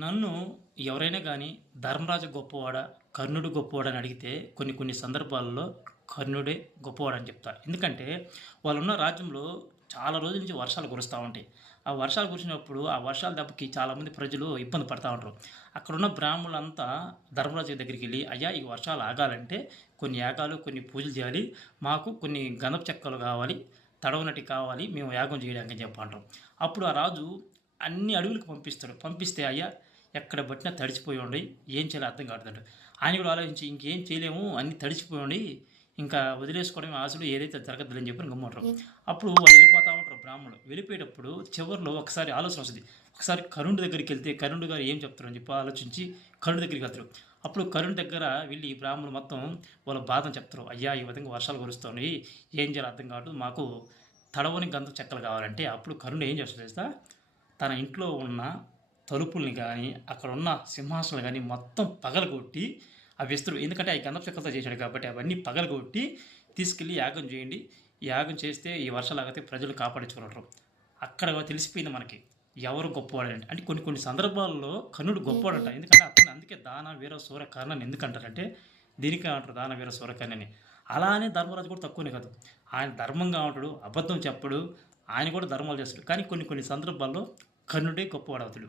నన్ను ఎవరైనా కానీ ధర్మరాజు గొప్పవాడా కర్ణుడు గొప్పవాడని అని అడిగితే కొన్ని కొన్ని సందర్భాల్లో కర్ణుడే గొప్పవాడని అని ఎందుకంటే వాళ్ళున్న రాజ్యంలో చాలా రోజుల నుంచి వర్షాలు కురుస్తూ ఉంటాయి. ఆ వర్షాలు కురిసినప్పుడు ఆ వర్షాల దెబ్బకి చాలామంది ప్రజలు ఇబ్బంది పడతా ఉంటారు. అక్కడున్న బ్రాహ్మణులంతా ధర్మరాజు దగ్గరికి వెళ్ళి అయ్యా ఈ వర్షాలు ఆగాలంటే కొన్ని యాగాలు కొన్ని పూజలు చేయాలి. మాకు కొన్ని గంధపు చెక్కలు కావాలి తడవనటి కావాలి మేము యాగం చేయడానికి అని చెప్పంటాం అప్పుడు ఆ రాజు అన్ని అడవులకు పంపిస్తాడు పంపిస్తే అయ్యా ఎక్కడ పట్టినా తడిచిపోయి ఉండి ఏం చేయాలో అర్థం కావట్లేదు ఆయన కూడా ఆలోచించి ఇంకేం చేయలేము అన్ని తడిచిపోయి ఉండి ఇంకా వదిలేసుకోవడం ఆశలు ఏదైతే జరగద్దని చెప్పి గమ్మంటారు అప్పుడు వాళ్ళు వెళ్ళిపోతా ఉంటారు బ్రాహ్మణులు. వెళ్ళిపోయేటప్పుడు చివరిలో ఒకసారి ఆలోచన వస్తుంది. ఒకసారి కరుణుడి దగ్గరికి వెళ్తే కరుణుడు గారు ఏం చెప్తారు అని చెప్పి ఆలోచించి కరుణుడి దగ్గరికి వెళ్తారు. అప్పుడు కరుణ్ దగ్గర వెళ్ళి బ్రాహ్మణులు మొత్తం వాళ్ళ బాధను చెప్తారు. అయ్యా ఈ విధంగా వర్షాలు కురుస్తున్నాయి ఏం చేయాలో అర్థం కావట్లేదు. మాకు తడవని గంధ చెక్కలు కావాలంటే అప్పుడు కరుణ్ ఏం చేస్తాడు తెలుసా? తన ఇంట్లో ఉన్న తలుపుల్ని కానీ అక్కడ ఉన్న సింహాసనాలు కానీ మొత్తం పగలగొట్టి అవి ఇస్తారు ఎందుకంటే అవి గంధపు చేశాడు కాబట్టి అవన్నీ పగలగొట్టి తీసుకెళ్ళి యాగం చేయండి. యాగం చేస్తే ఈ వర్షాలు ఆగితే ప్రజలు కాపాడించుకున్నారు అక్కడ తెలిసిపోయింది మనకి. ఎవరు గొప్పవాడంటే అంటే కొన్ని కొన్ని సందర్భాల్లో కర్ణుడు గొప్పవాడంట. ఎందుకంటే అతను అందుకే దాన వీర సూర కర్ణని ఎందుకంటారంటే దీనికే అంటారు దాన వీర సూర కర్ణని అలానే ధర్మరాజు కూడా తక్కువనే కాదు. ఆయన ధర్మంగా ఉంటాడు అబద్ధం చెప్పడు ఆయన కూడా ధర్మాలు చేస్తాడు. కానీ కొన్ని కొన్ని సందర్భాల్లో కర్ణుడే గొప్పవాడవుతాడు